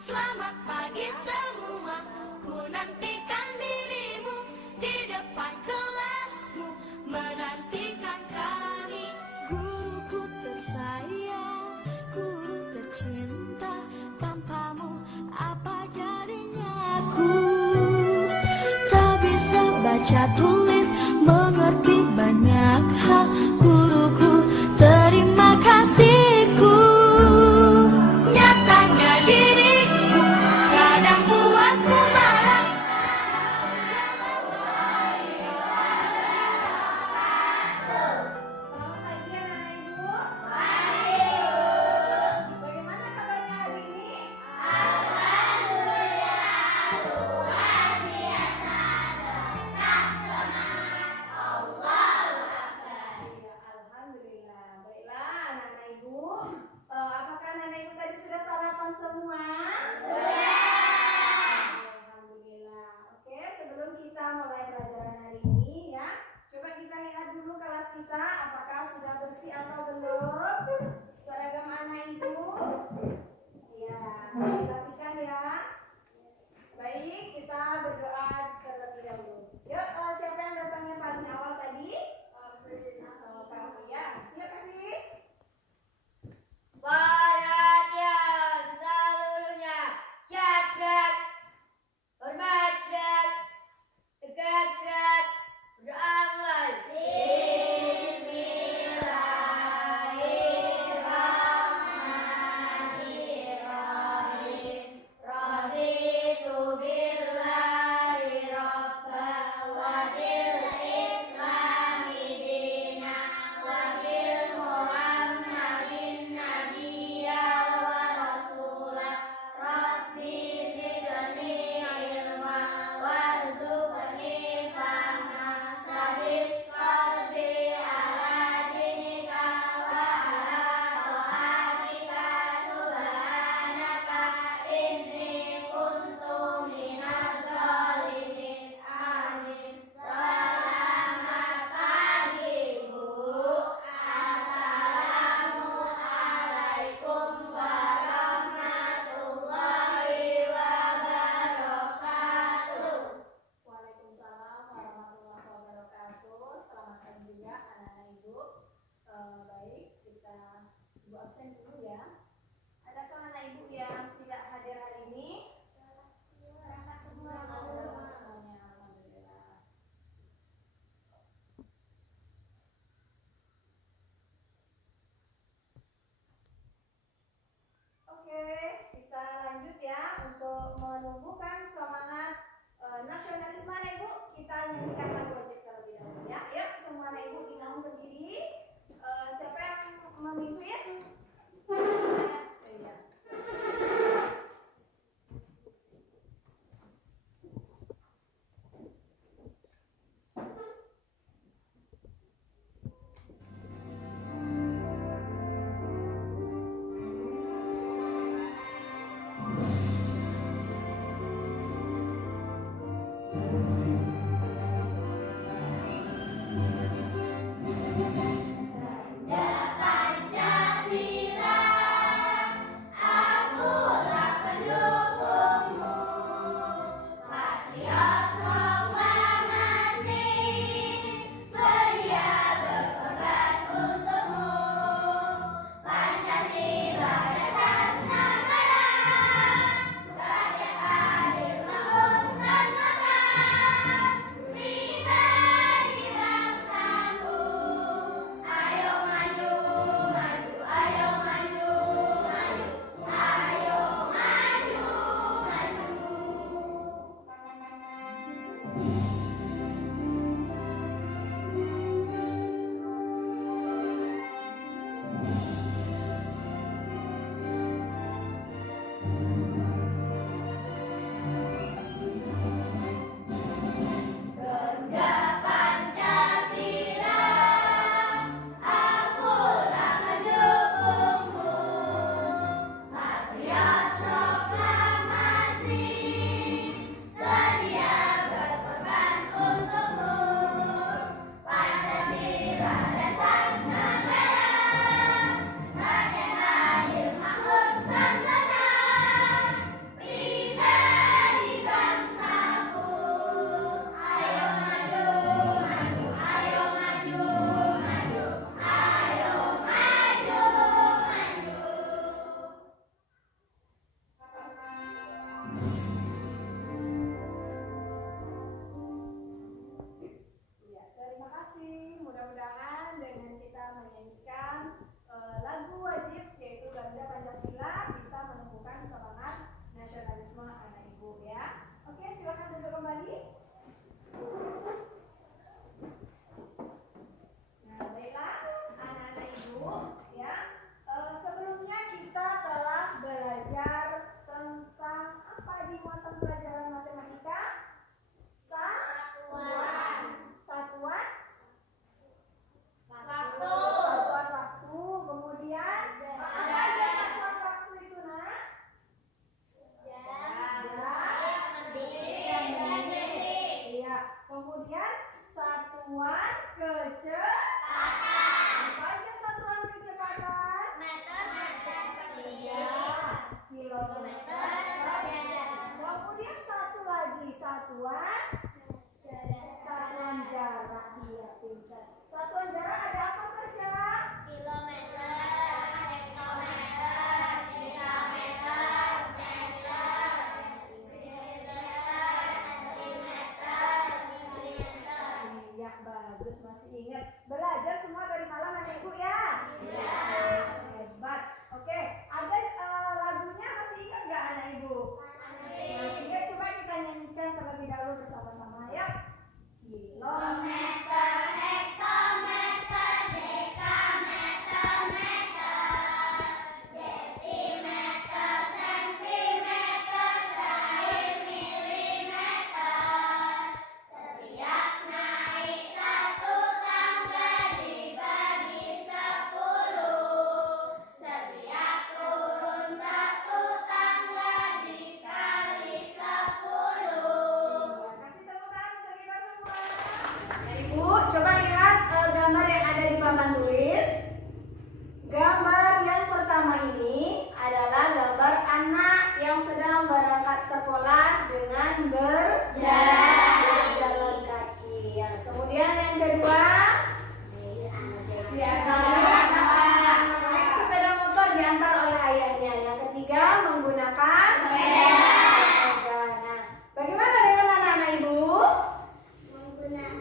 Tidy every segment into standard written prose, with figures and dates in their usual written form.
Selamat pagi semua, ku nantikan dirimu di depan kelasmu, menantikan kami. Guruku tersayang, guru tercinta, tanpamu apa jadinya aku? Tak bisa baca tulis, mengerti banyak hal, guruku terima kasihku. Nyatanya diriku kadang buatku marah. Selamat pagi anak-anak ibu. Bagaimana kabarnya hari ini? Alhamdulillah. Baiklah anak-anak ibu. Apakah anak-anak ibu tadi sudah sarapan semua? Alhamdulillah. Oke, sebelum kita mulai pelajaran hari ini ya, coba kita lihat dulu kelas kita apakah sudah bersih atau belum. Seragam anak ibu. Ya, perhatikan ya. Baik, kita berdoa terlebih dahulu. Yuk, siapa yang datangnya paling awal tadi? Kavi ya. Yuk Kavi. Perhatian seluruhnya, siap gerak, hormat gerak, tegak gerak, berdoa mulai. Bismillahirrahmanirrahim. Raditu billahi rabban wa bil islami dinan wa bil muhammadin nabiyyan wa rasulan. Rabbi zidni ilma warzuqni fahma. Sabis qalbi ala dinika wa ala ta'atika subhanaka inni kuntu minadz zalimin. Amin. Selamat pagi Bu. Assalamualaikum warahmatullahi wabarakatuh. Waalaikumsalam warahmatullahi wabarakatuh. Selamat pagi juga anak-anak ibu. Baik, kita ibu absen dulu ya. Adakah anak ibu yang tidak hadir hari ini? Berangkat semua. Semuanya, alhamdulillah. Oke, kita lanjut ya untuk menumbuhkan semangat nasionalisme anak ibu. Kita nyanyikan lagu wajib terlebih dahulu ya. Yuk, semua anak ibu imam berdiri. Siapa yang memimpin? ayahnya. Yang ketiga menggunakan sepeda. Nah, bagaimana dengan anak-anak ibu?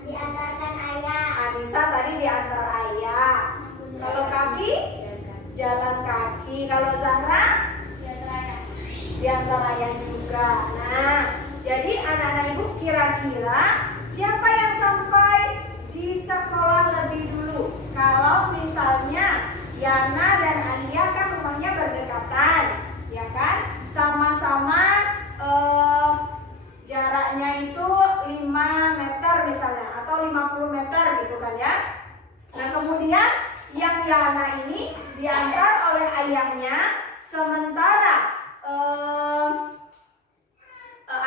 Diantarkan ayah. Anissa tadi diantar ayah. Kalau kaki, jalan kaki. Kalau Zahra, diantar ayah juga. Nah, jadi anak-anak ibu kira-kira siapa yang sampai di sekolah lebih dulu? Kalau misalnya Yana dan Alia kan rumahnya berdekatan, ya kan? Sama-sama jaraknya itu 5 meter misalnya atau 50 meter gitu kan ya. Nah, kemudian yang Yana ini diantar oleh ayahnya, sementara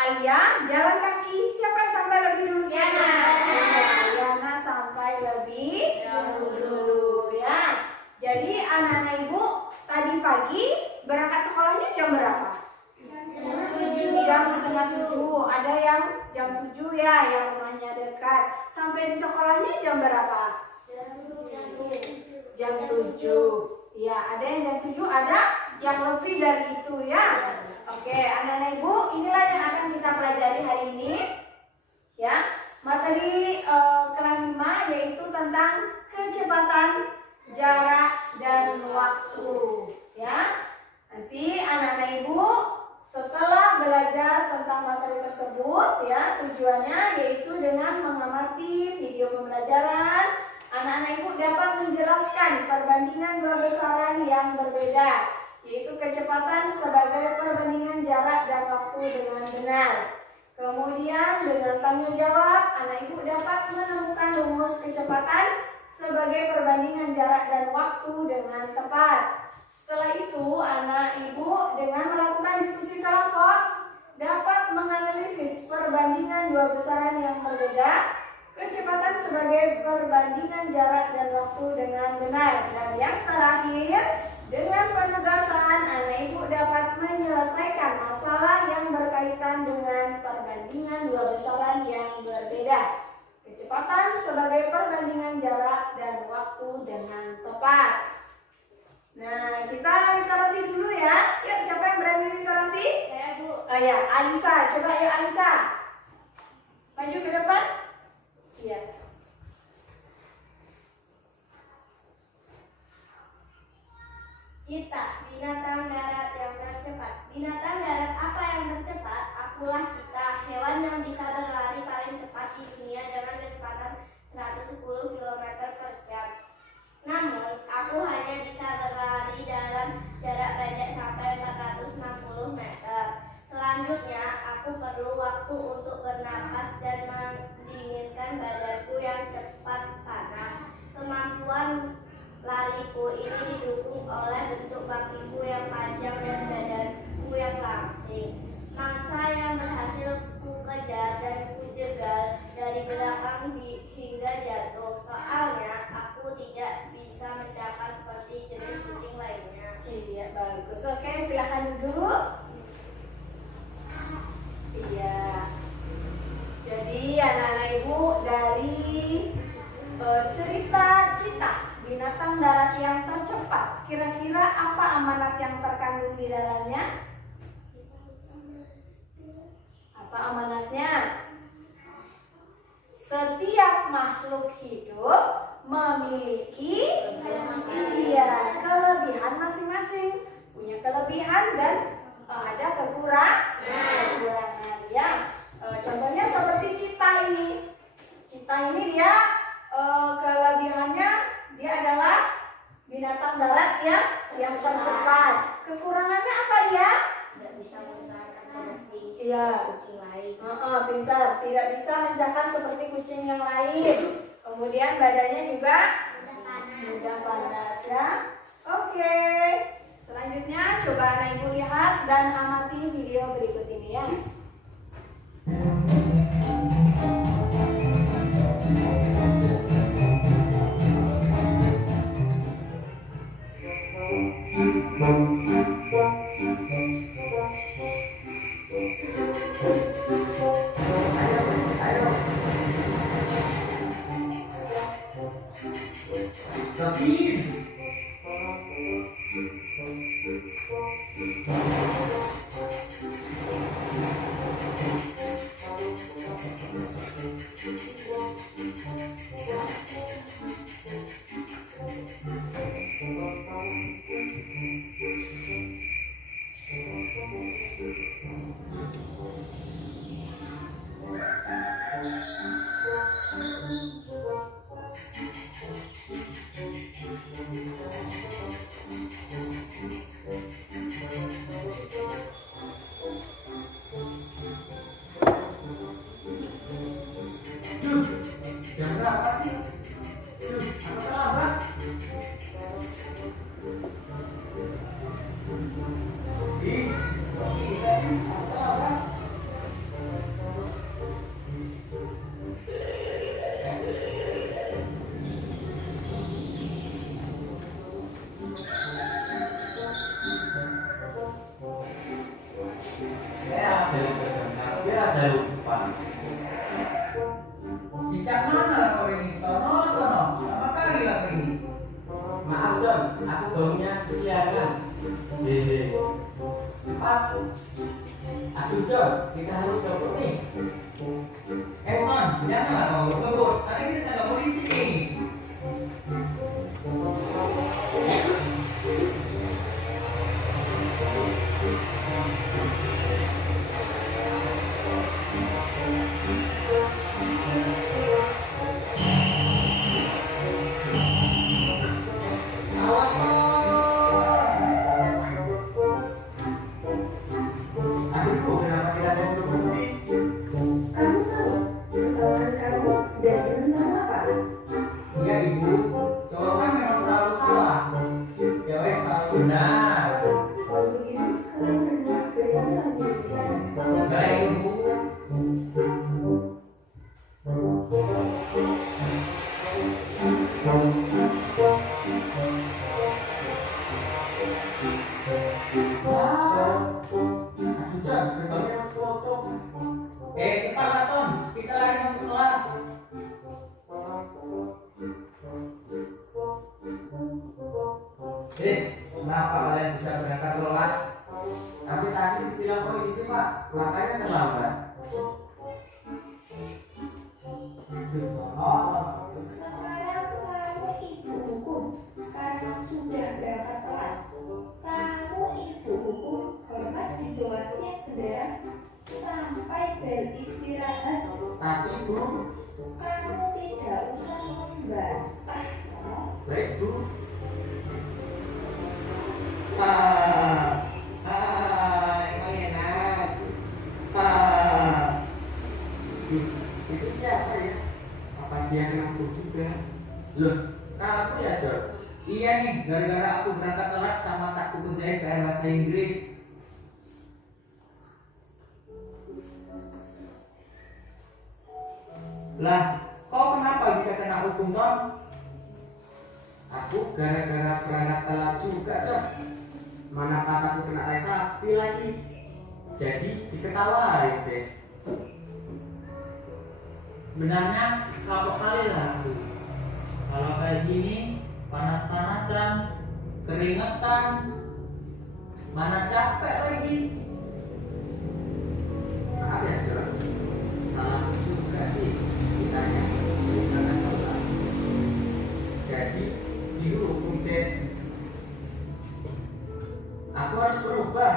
Alia jalan kaki. Siapa yang sampai lebih dulu? Yana. Yana sampai lebih dulu ya. Jadi anak-anak ibu tadi pagi berangkat sekolahnya jam berapa? Jam setengah 7. Ada yang jam 7 ya, yang rumahnya dekat. Sampai di sekolahnya jam berapa? Jam 7. Ya, ada yang jam 7, ada yang lebih dari itu ya. Oke, anak-anak ibu, inilah yang akan kita pelajari hari ini. Ya, materi kelas 5 yaitu tentang kecepatan, jarak, dan waktu. Ya, nanti anak-anak ibu setelah belajar tentang materi tersebut, ya, tujuannya yaitu dengan mengamati video pembelajaran, anak-anak ibu dapat menjelaskan perbandingan dua besaran yang berbeda, yaitu kecepatan sebagai perbandingan jarak dan waktu dengan benar. Kemudian dengan tanya jawab, anak ibu dapat menemukan rumus kecepatan sebagai perbandingan jarak dan waktu dengan tepat. Setelah itu, anak ibu dengan melakukan diskusi kelompok dapat menganalisis perbandingan dua besaran yang berbeda, kecepatan sebagai perbandingan jarak dan waktu dengan benar. Dan yang terakhir, dengan penugasan, anak ibu dapat menyelesaikan masalah yang berkaitan dengan perbandingan dua besaran yang berbeda. Kecepatan sebagai perbandingan jarak dan waktu dengan tepat. Nah, kita literasi dulu ya. Yuk, siapa yang berani literasi? Saya, Bu. Oh ya, Alisa. Coba yuk Alisa. Maju ke depan. Iya. Cita, binatang darat yang tercepat. Binatang darat apa yang tercepat? Akulah kita, hewan yang bisa berlari paling cepat di dunia dengan kecepatan 110 km per jam. Namun, aku hanya bisa berlari dalam jarak pendek sampai 460 meter. Selanjutnya, aku perlu waktu untuk bernapas dan mendinginkan badanku yang cepat panas. Kemampuan lariku ini didukung oleh bentuk kakiku yang panjang dan badanku yang langsing. Mangsa yang berhasil ku kejar dan ku jegal dari belakang hingga jatuh. Soalnya aku tidak bisa mencakar seperti jenis kucing lainnya. Iya, bagus. Oke, silakan duduk. Iya. Jadi anak-anak ibu dari cerita Cita, binatang darat yang tercepat. Kira-kira apa amanat yang terkandung di dalamnya? Apa amanatnya? Setiap makhluk hidup memiliki kelebihan masing-masing, punya kelebihan dan ada kekurangan ya. Contohnya seperti Cita ini. Cita ini dia kelebihannya dia adalah binatang darat yang tercepat. Kekurangannya apa dia? Tidak bisa mencakar seperti kucing lain. Pintar, tidak bisa mencakar seperti kucing yang lain. Kemudian badannya juga mudah panas ya. Oke. Selanjutnya coba anak ibu lihat dan amati video berikut ini ya. Ih, kok bisa sih? Aku terlambat. Ya, dari jam hampir aja lupa. Cicak mana kau ini? Tono, sama kali lah kau ini. Maaf John, aku barunya kesiangan. Hehe. Cepat. Aduh John, kita harus ngebut nih. Ton, janganlah kau ngebut. Nanti kita tangkap polisi nih. Awas Ton. Aduh, kenapa kita disuruh berhenti? Kamu tahu kesalahan kamu dan tentang apa? Iya ibu, cowok kan memang selalu salah. Cewek selalu benar. Kalau begitu, kalian berdua berani lanjut di sana. Baik ibu. Aduh John, gerbangnya tertutup. Cepatlah Ton, kita lari masuk kelas. Kenapa kalian bisa berangkat telat? Tapi tadi ditilang polisi Pak, makanya terlambat. Sekarang kamu ibu hukum karena sudah berangkat telat. Kamu ibu hukum hormat di bawah tiap bendera sampai beristirahat. Tapi Bu, Kamu tidak usah membantah. baik Bu. Emang enak. Duh, itu siapa ya? Apa dia kenapa juga? Loh, kamu ya John? Iya nih, gara-gara aku berangkat telat sama takku kerjain PR bahasa Inggris. Lah, kau kenapa bisa kena hukum, Ton? Aku gara-gara berangkat telat juga John. Mana pataku kena tai sapi lagi. Jadi diketawain deh. Sebenarnya kapok kali lah aku. Kalau kayak gini, panas-panasan, keringetan, mana capek lagi. Maaf ya John, salahku juga sih ditanya berangkat telat. Jadi dihukum deh. Aku harus berubah.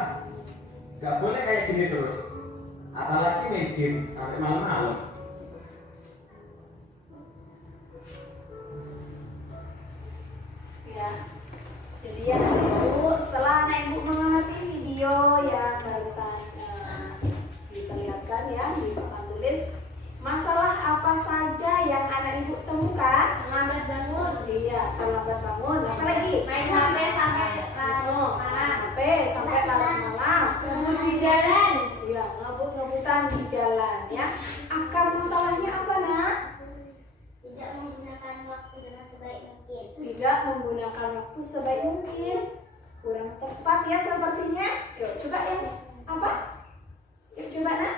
Gak boleh kayak gini terus. Apalagi main game sampai malam-malam. Ya, jadi ya ibu, setelah anak ibu mengamati video yang barusan diperlihatkan ya di papan tulis, masalah apa saja yang anak ibu temukan? Terlambat bangun. Iya, terlambat bangun. Apa lagi? Main HP sampai Oh, malam. HP sampai larut malam. Ngebut di jalan. Iya, ngebut-ngebutan di jalan ya. Akar masalahnya apa nak? Tidak menggunakan waktu dengan sebaik mungkin. Tidak menggunakan waktu sebaik mungkin. Kurang tepat ya sepertinya. Yuk coba yang apa? Yuk coba nak.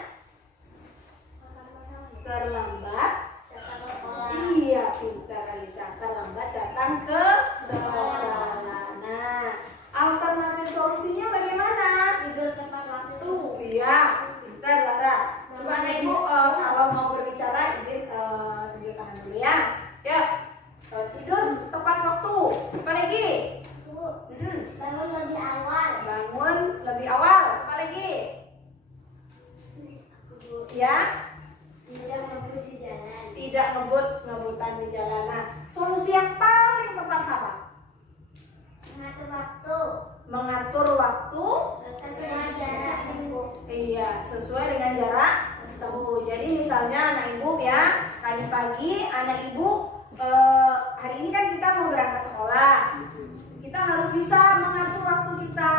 Terlambat. Datang ke sekolah. Iya, pintar Alisa. Terlambat datang ke sekolah. Nah, alternatif solusinya bagaimana? Tidur tepat waktu. Iya, pintar Lara. Coba anak ibu kalau mau berbicara izin tunjuk tangan dulu ya. Yuk, tidur tepat waktu. Apa lagi? Bangun lebih awal. Bangun lebih awal. Apa lagi? Ya, Tidak ngebut di jalan. tidak ngebutan di jalan. Nah, solusi yang paling tepat apa? Mengatur waktu. Mengatur waktu. Sesuai jarak tempuh. Iya, sesuai dengan jarak tempuh. Jadi misalnya anak ibu ya, tadi pagi anak ibu hari ini kan kita mau berangkat sekolah. Kita harus bisa mengatur waktu kita.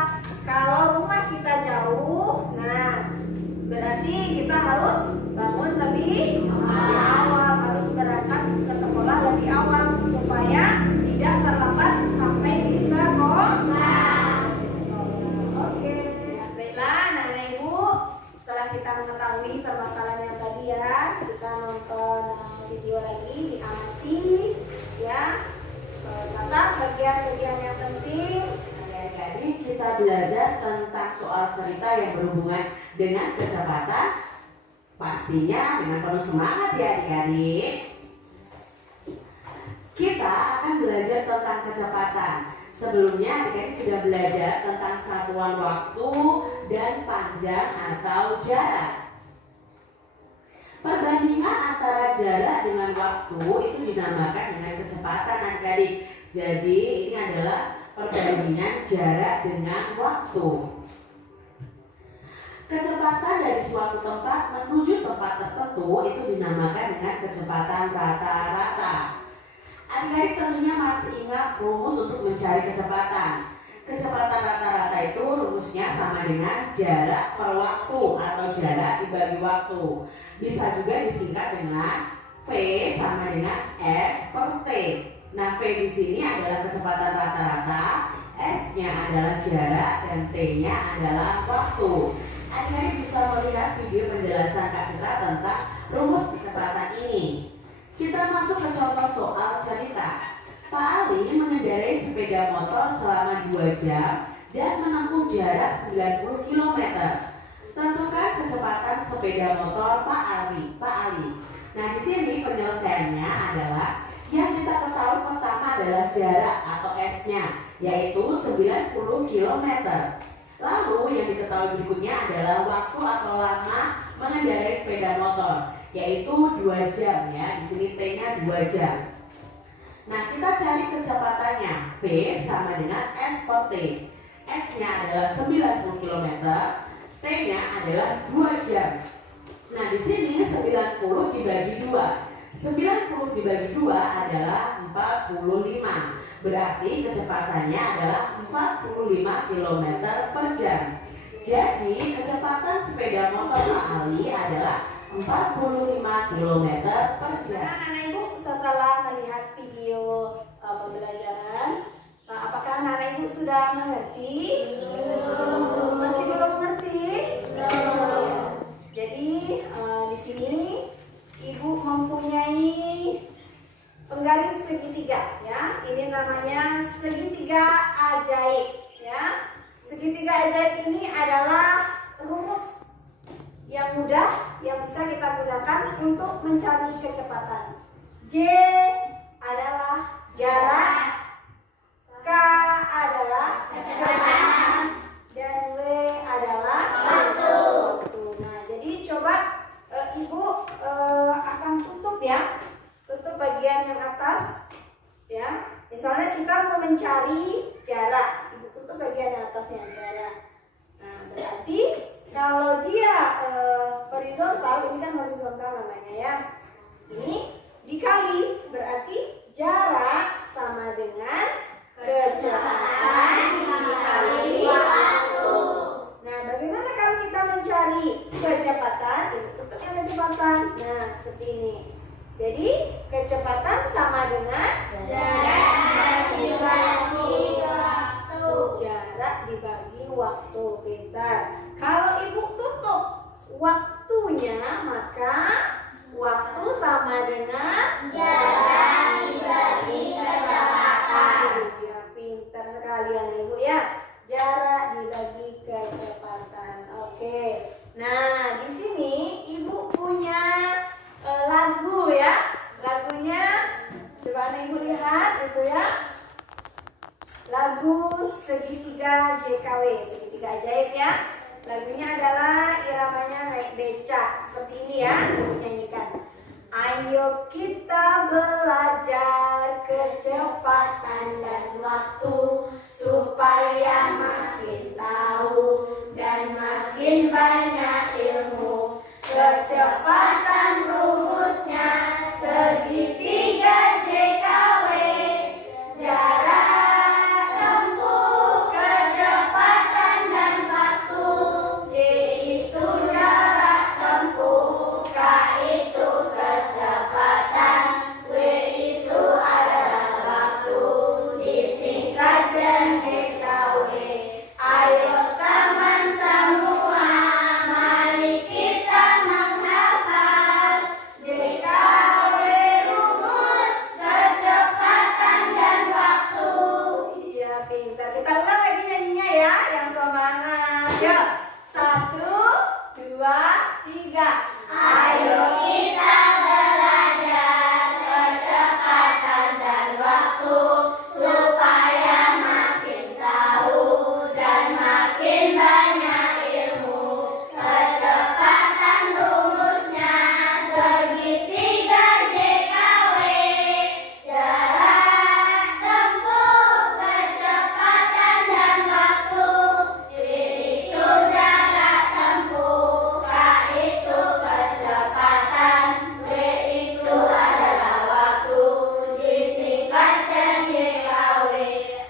kita belajar tentang soal cerita yang berhubungan dengan kecepatan. Pastinya dengan penuh semangat ya adik-adik. Kita akan belajar tentang kecepatan. Sebelumnya adik-adik sudah belajar tentang satuan waktu dan panjang atau jarak. Perbandingan antara jarak dengan waktu itu dinamakan dengan kecepatan adik-adik. Jadi ini adalah perbandingan jarak dengan waktu. Kecepatan dari suatu tempat menuju tempat tertentu itu dinamakan dengan kecepatan rata-rata. Adik-adik tentunya masih ingat rumus untuk mencari kecepatan. Kecepatan rata-rata itu rumusnya sama dengan jarak per waktu atau jarak dibagi waktu. Bisa juga disingkat dengan V sama dengan S per T. Nah, V di sini adalah kecepatan rata-rata, S-nya adalah jarak, dan T-nya adalah waktu. Adik-adik bisa melihat video penjelasan Kak Citra tentang rumus kecepatan ini. Kita masuk ke contoh soal cerita. Pak Ali mengendarai sepeda motor selama 2 jam dan menempuh jarak 90 km. Tentukan kecepatan sepeda motor Pak Ali. Nah, di sini penyelesaiannya adalah yang kita ketahui pertama adalah jarak atau S-nya, yaitu 90 km. Lalu yang diketahui berikutnya adalah waktu atau lama mengendarai sepeda motor, yaitu 2 jam ya. Di sini T-nya 2 jam. Nah, kita cari kecepatannya. V sama dengan S per T. S-nya adalah 90 km, T-nya adalah 2 jam. Nah, di sini 90 dibagi 2. 90 dibagi 2 adalah 45. Berarti kecepatannya adalah 45 km per jam. Jadi kecepatan sepeda motor Pak Ali adalah 45 km per jam. Nah, anak ibu setelah melihat video pembelajaran, apakah anak ibu sudah mengerti? Masih belum mengerti? Jadi di sini ibu mempunyai penggaris segitiga ya. Ini namanya segitiga ajaib ya. Segitiga ajaib ini adalah rumus yang mudah yang bisa kita gunakan untuk mencari kecepatan. J adalah jarak, K adalah kecepatan, dan W adalah waktu. Nah, jadi coba ibu akan tutup ya, tutup bagian yang atas ya. Misalnya kita mau mencari jarak, ibu tutup bagian yang atasnya jarak. Nah, berarti kalau dia horizontal, ini kan horizontal namanya ya. Ini dikali, berarti jarak sama dengan kecepatan dikali waktu. Nah, bagaimana kalau kita mencari kecepatan? Ini tutup yang kecepatan. Nah, seperti ini. Jadi kecepatan sama dengan jarak dibagi waktu. Jarak dibagi waktu. Pintar. Kalau ibu tutup waktunya, maka waktu sama dengan jarak dibagi kecepatan. Ya, pintar sekali ya ibu ya. Jarak dibagi kecepatan. Oke. Nah, di sini ibu punya lagu ya. Lagunya coba anak ibu lihat itu ya. Lagu segitiga JKW, segitiga ajaib ya. Lagunya adalah iramanya naik becak seperti ini ya, nyanyikan. Ayo kita belajar kecepatan dan waktu supaya makin tahu dan makin banyak ilmu. Kecepatan rumusnya segitiga JKW. Jarak tempuh, kecepatan dan waktu. J itu jarak tempuh, K itu kecepatan, W itu adalah waktu. Disingkat dengan JKW. Ayo teman semua, mari kita menghafal. Ayo, 1, 2, 3. Ayo kita belajar kecepatan dan waktu supaya makin tahu dan makin banyak ilmu. Kecepatan rumusnya segitiga JKW. Jarak tempuh, kecepatan dan waktu. J itu jarak tempuh, K itu kecepatan, W itu adalah waktu. Disingkat JKW.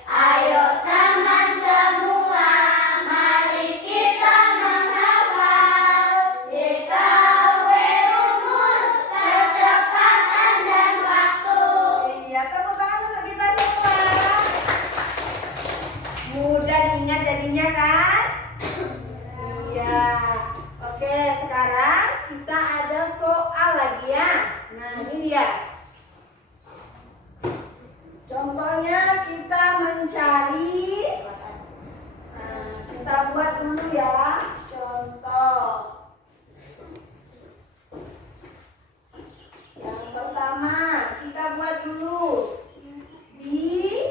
Ayo teman semua, mari kita menghafal JKW, rumus kecepatan dan waktu. Iya, tepuk tangan untuk kita semua. Mudah diingat jadinya kan? Iya. Oke, sekarang kita ada soal lagi ya. Nah, ini dia. Contohnya kita mencari. Nah, kita buat dulu ya. Contoh. Yang pertama, kita buat dulu. Diketahui.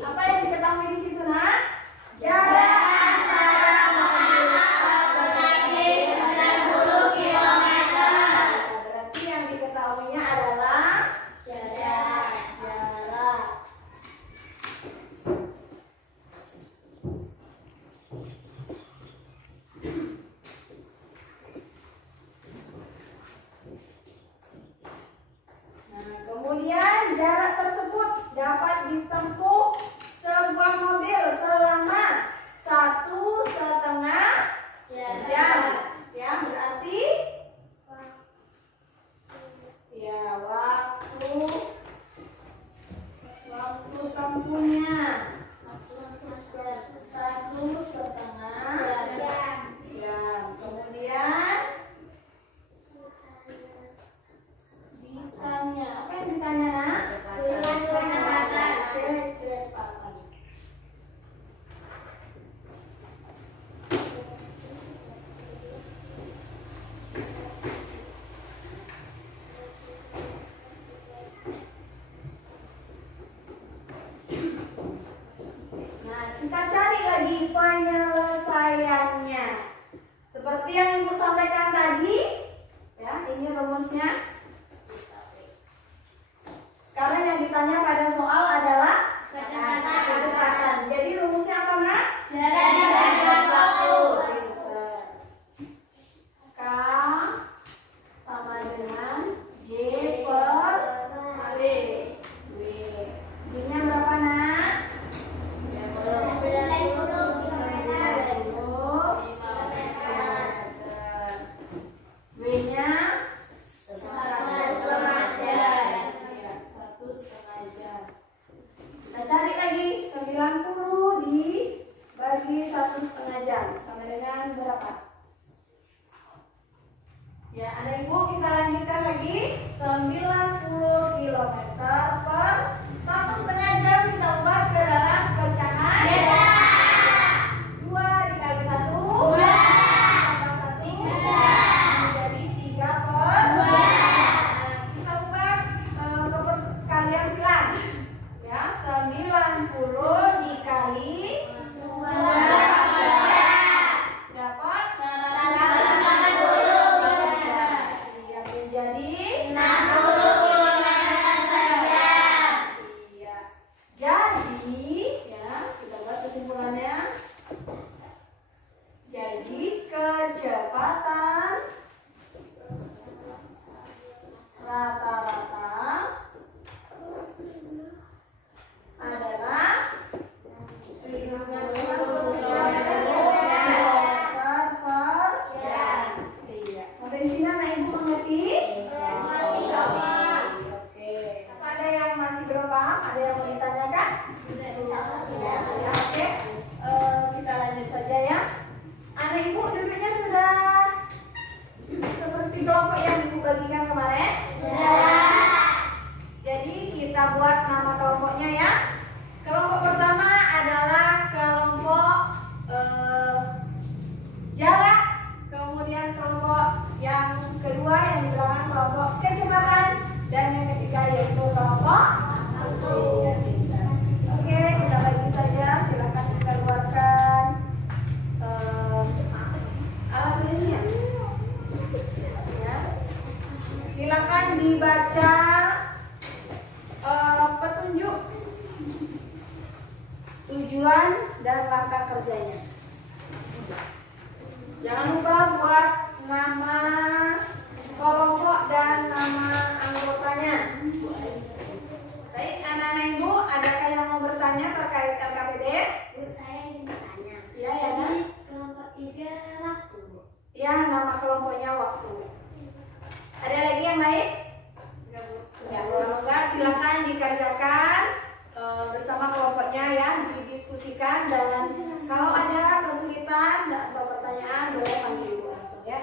Apa yang diketahui di situ, Nak? Jarak antara mobil naik 90 km. Berarti yang diketahuinya adalah jarak. Nah, kemudian jarak tersebut dapat ditempuh sebuah mobil selama 1,5 jam. Ya, berarti ya waktu tempuhnya 1,5 jam. Kemudian ditanya, apa yang ditanya, Nak? Kecepatan. Nah, kita cari lagi penyelesaiannya. Seperti yang Ibu sampaikan tadi, ya, ini rumusnya. Sekarang yang ditanya pada soal adalah kecepatan. Jadi rumusnya apa, Nak? Jarak dan waktu. K sama dengan J per W. B-nya berapa, Nak? 90 W-nya 1,5 jam. Iya, 1,5 jam. Kita cari lagi 90 dibagi 1,5 jam sama dengan berapa? Ya, ada Ibu, kita lanjutkan lagi. 90 km per 1,5 jam kita ubah ke dalam pecahan. 2 dikali 1 tambah 1 menjadi 3 per 2. Nah, kita ubah ke perkalian silang. Ya, 90 dikali 2 dapat 80. Iya, menjadi 60 km per jam. Iya. Jadi, ya, kita buat kesimpulannya. Jadi, kecepatan rata-rata adalah tujuan dan langkah kerjanya. Jangan lupa buat nama kelompok dan nama anggotanya. Baik, anak-anak ibu, adakah yang mau bertanya terkait LKPD? Bu, saya ingin bertanya. Iya, ya, Nak? Jadi, kelompok 3 waktu, Bu. Ya, nama kelompoknya waktu. Ada lagi yang lain? Ya, kalau enggak silakan dikerjakan bersama kelompoknya ya, didiskusikan, dan kalau ada kesulitan atau pertanyaan boleh panggil ibu langsung ya.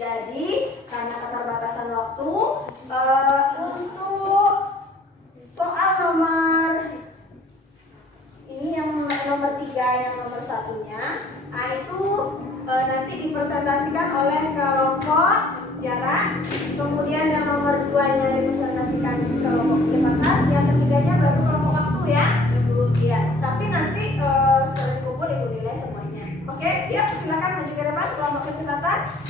Jadi karena keterbatasan waktu, untuk soal nomor ini yang nomor 3 yang nomor satunya, itu nanti dipresentasikan oleh kelompok jarak, kemudian yang nomor 2-nya dipresentasikan kelompok kecepatan, yang ketiganya baru kelompok waktu ya. Ya, tapi nanti setelah dikumpul ibu nilai semuanya. Oke, yuk silakan maju ke depan kelompok kecepatan.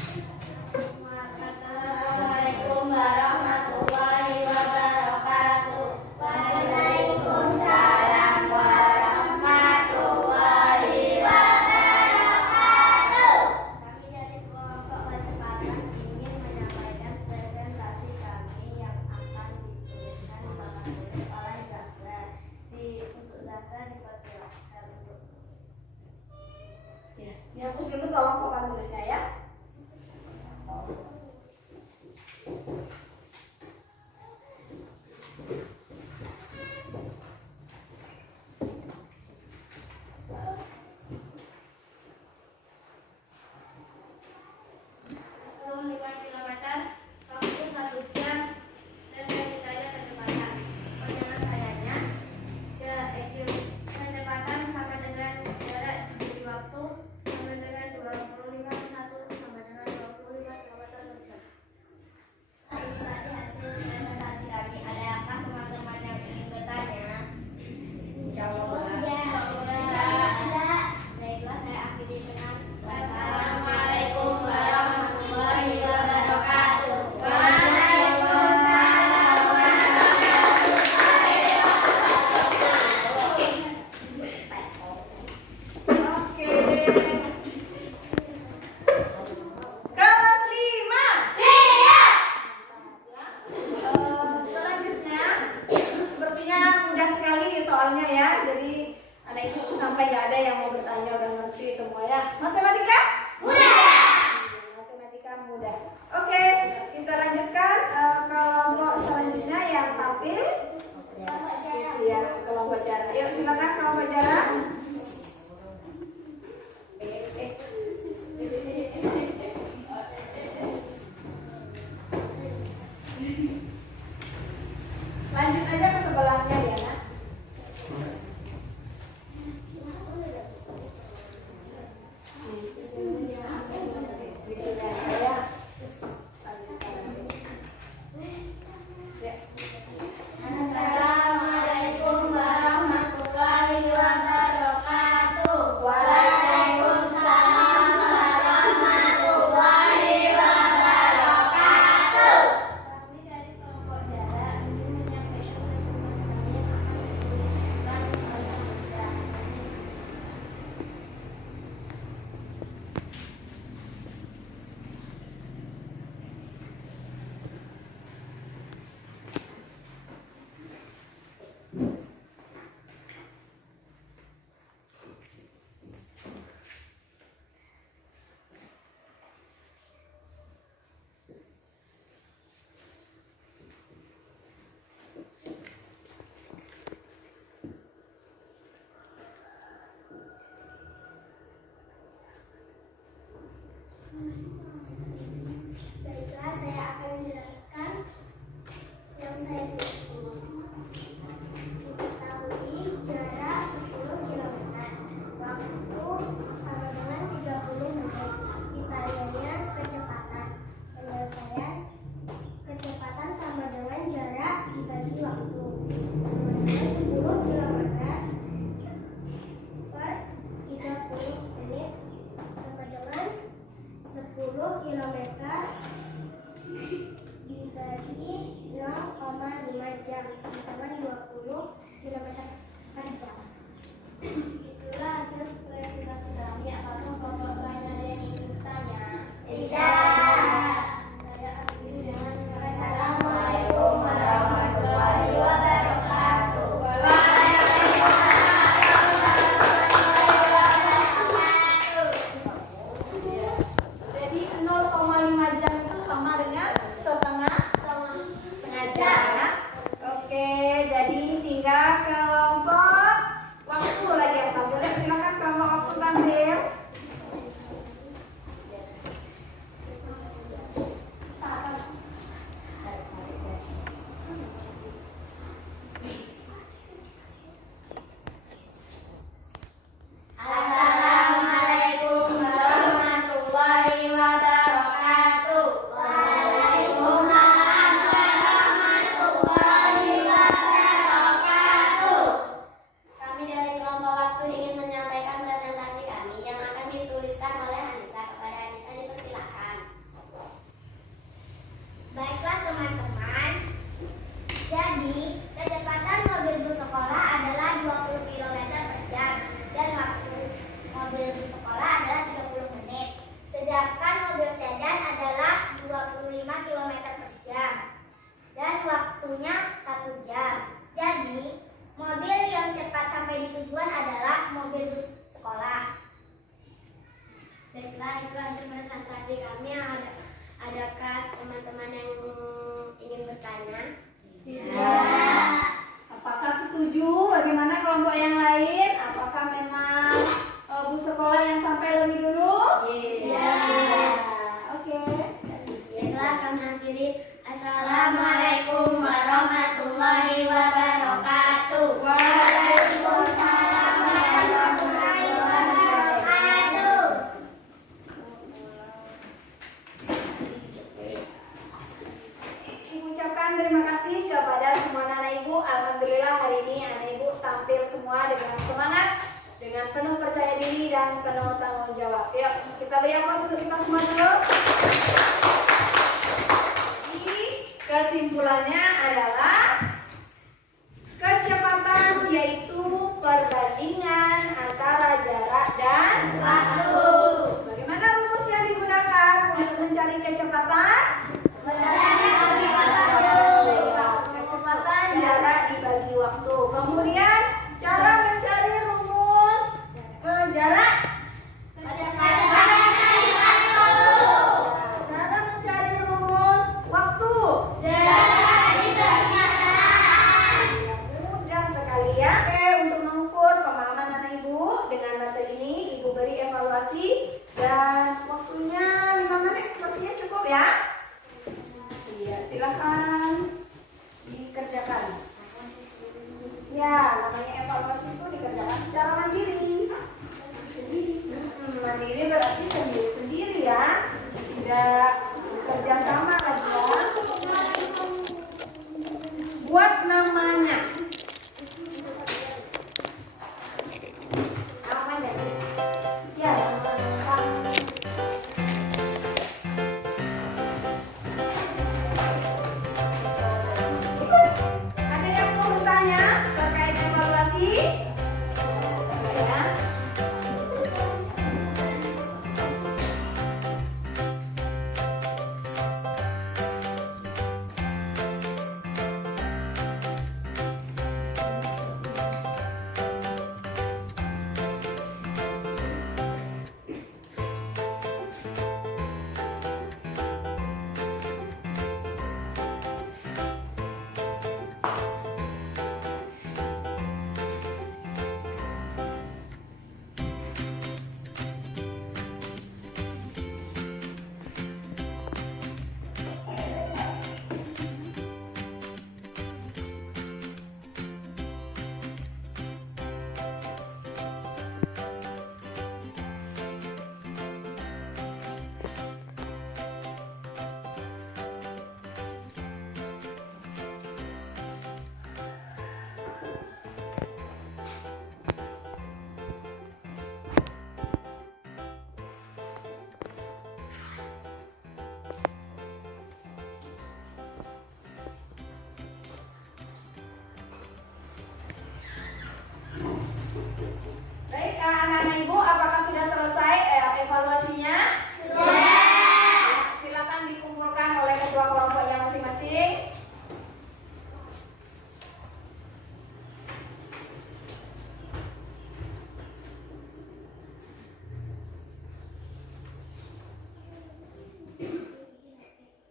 Assalamualaikum warahmatullahi wabarakatuh. Waalaikumsalam warahmatullahi wabarakatuh. Kami dari kelompok kecepatan ingin menyampaikan presentasi kami yang akan dituliskan di papan tulis oleh Zahra. Untuk Zahra dipersilakan untuk Ya, dihapus dulu tolong papan tulisnya ya. kilometer dibagi 0,5 jam sama 20 kilometer per jam. Itulah hasil presentasi kami. Apakah kelompok lain ada yang ingin bertanya? Tidak. Saya akhiri dengan Assalamualaikum warahmatullahi wabarakatuh. Jadi 0,5 jam itu sama dengan setengah jam ya. Oke, jadi tinggal kelompok waktu lagi yang tampil. Silakan kelompok waktu tampil. Assalamualaikum warahmatullahi wabarakatuh. Waalaikumsalam warahmatullahi wabarakatuh. Kami dari kelompok waktu ingin menyampaikan presentasi kami yang akan dituliskan oleh Anissa. Kepada Anissa dipersilakan. Baiklah teman-teman. Jadi, kecepatan mobil bus sekolah adalah 20 km per jam dan waktu mobil bus sekolah adalah 30 menit. Sedangkan mobil sedan adalah 25 km per jam dan waktunya 1 jam. Jadi, mobil yang cepat sampai di tujuan adalah mobil bus sekolah. Baiklah, itu hasil presentasi kami. Adakah teman-teman yang ingin bertanya? Apakah setuju? Bagaimana kelompok yang lain? Apakah memang bus sekolah yang sampai lebih dulu? Iya. Oke. Baiklah, kami akhiri. Assalamualaikum warahmatullahi wabarakatuh. Waalaikumsalam warahmatullahi wabarakatuh. Mengucapkan terima kasih kepada semua anak ibu. Alhamdulillah hari ini anak ibu tampil semua dengan semangat, dengan penuh percaya diri dan penuh tanggung jawab. Yuk, kita beri aplaus untuk kita semua dulu. Jadi, kesimpulannya adalah kecepatan yaitu perbandingan antara jarak dan waktu. Bagaimana rumus yang digunakan untuk mencari kecepatan? Kecepatan jarak dibagi waktu. Kemudian cara mencari rumus jarak. Cara mencari rumus waktu. Mudah sekali ya. Oke, untuk mengukur pemahaman anak ibu dengan materi ini, ibu beri evaluasi dan waktunya 5 menit sepertinya cukup ya. Iya, silakan dikerjakan. Ya, namanya evaluasi itu dikerjakan secara mandiri. Mandiri berarti sendiri-sendiri ya. Tidak kerja sama lagi ya. Buat namanya. Apa ya? Ya, nama. Ada yang mau bertanya terkait evaluasi? Ya.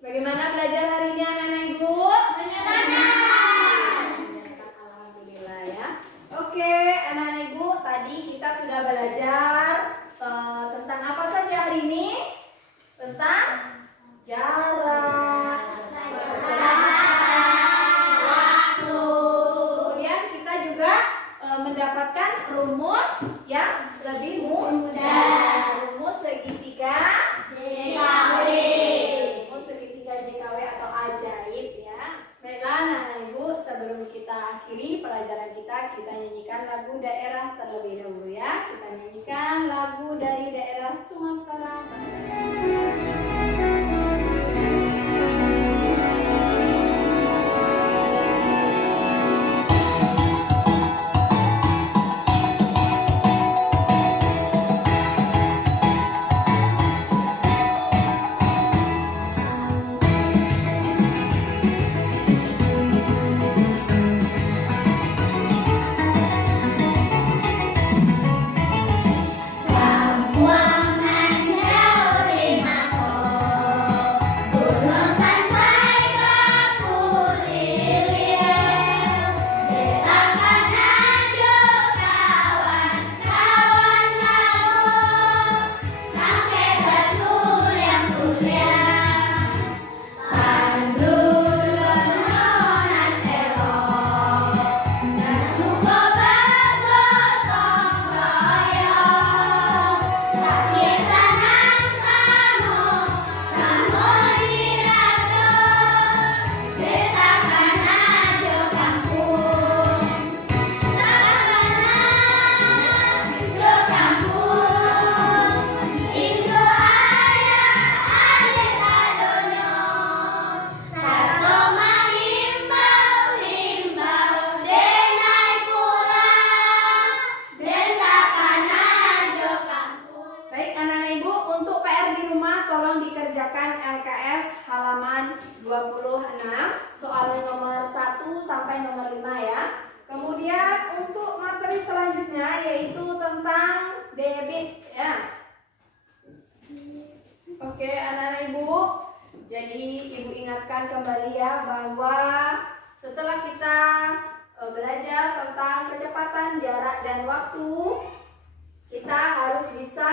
Bagaimana belajar hari ini anak-anak Ibu? Menyenangkan. Alhamdulillah ya. Oke, anak-anak Ibu, tadi kita sudah belajar tentang apa saja hari ini? Tentang jarak, waktu. Kemudian kita juga mendapatkan rumus yang lebih mudah. Rumus segitiga JKW. Rumus segitiga JKW atau ajaib ya. Baiklah anak-anak Ibu, sebelum kita akhiri pelajaran kita nyanyikan lagu daerah terlebih dahulu ya. Kita nyanyikan lagu dari daerah Sumatera Barat. Oke, anak-anak Ibu, jadi Ibu ingatkan kembali ya bahwa setelah kita belajar tentang kecepatan, jarak, dan waktu, kita harus bisa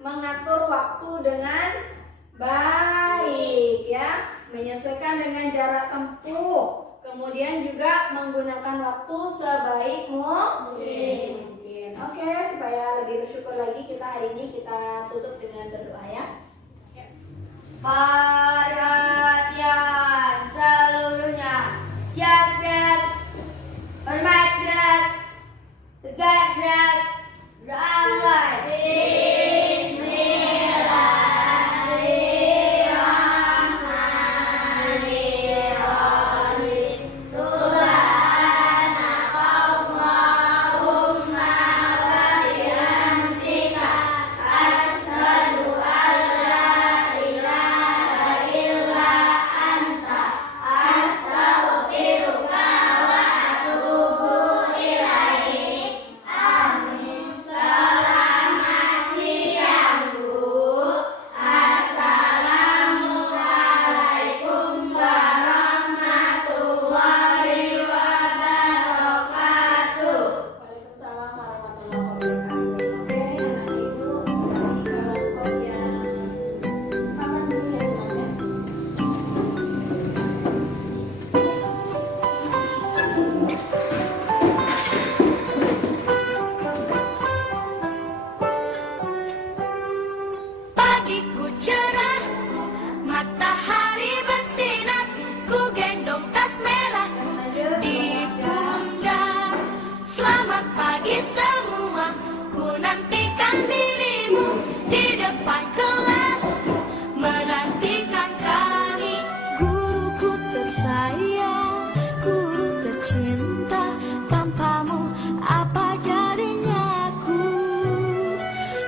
mengatur waktu dengan baik ya, menyesuaikan dengan jarak tempuh, kemudian juga menggunakan waktu sebaik mungkin. Oke, supaya lebih bersyukur lagi kita hari ini kita tutup dengan berdoa ya. Perhatian seluruhnya, siap gerak, hormat gerak, tegak gerak, beramal. Pagiku cerahku, matahari bersinar, ku gendong tas merahku di pundak. Selamat pagi semua, ku nantikan dirimu di depan kelasmu, menantikan kami. Guruku tersayang, guru tercinta, tanpamu apa jadinya aku?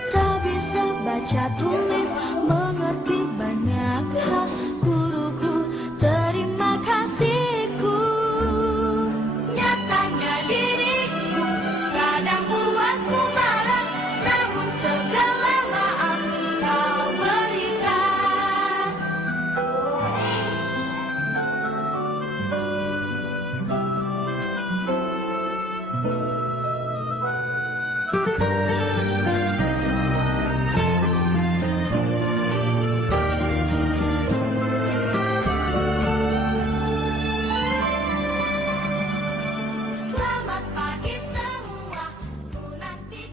Tak bisa baca tulis, mengerti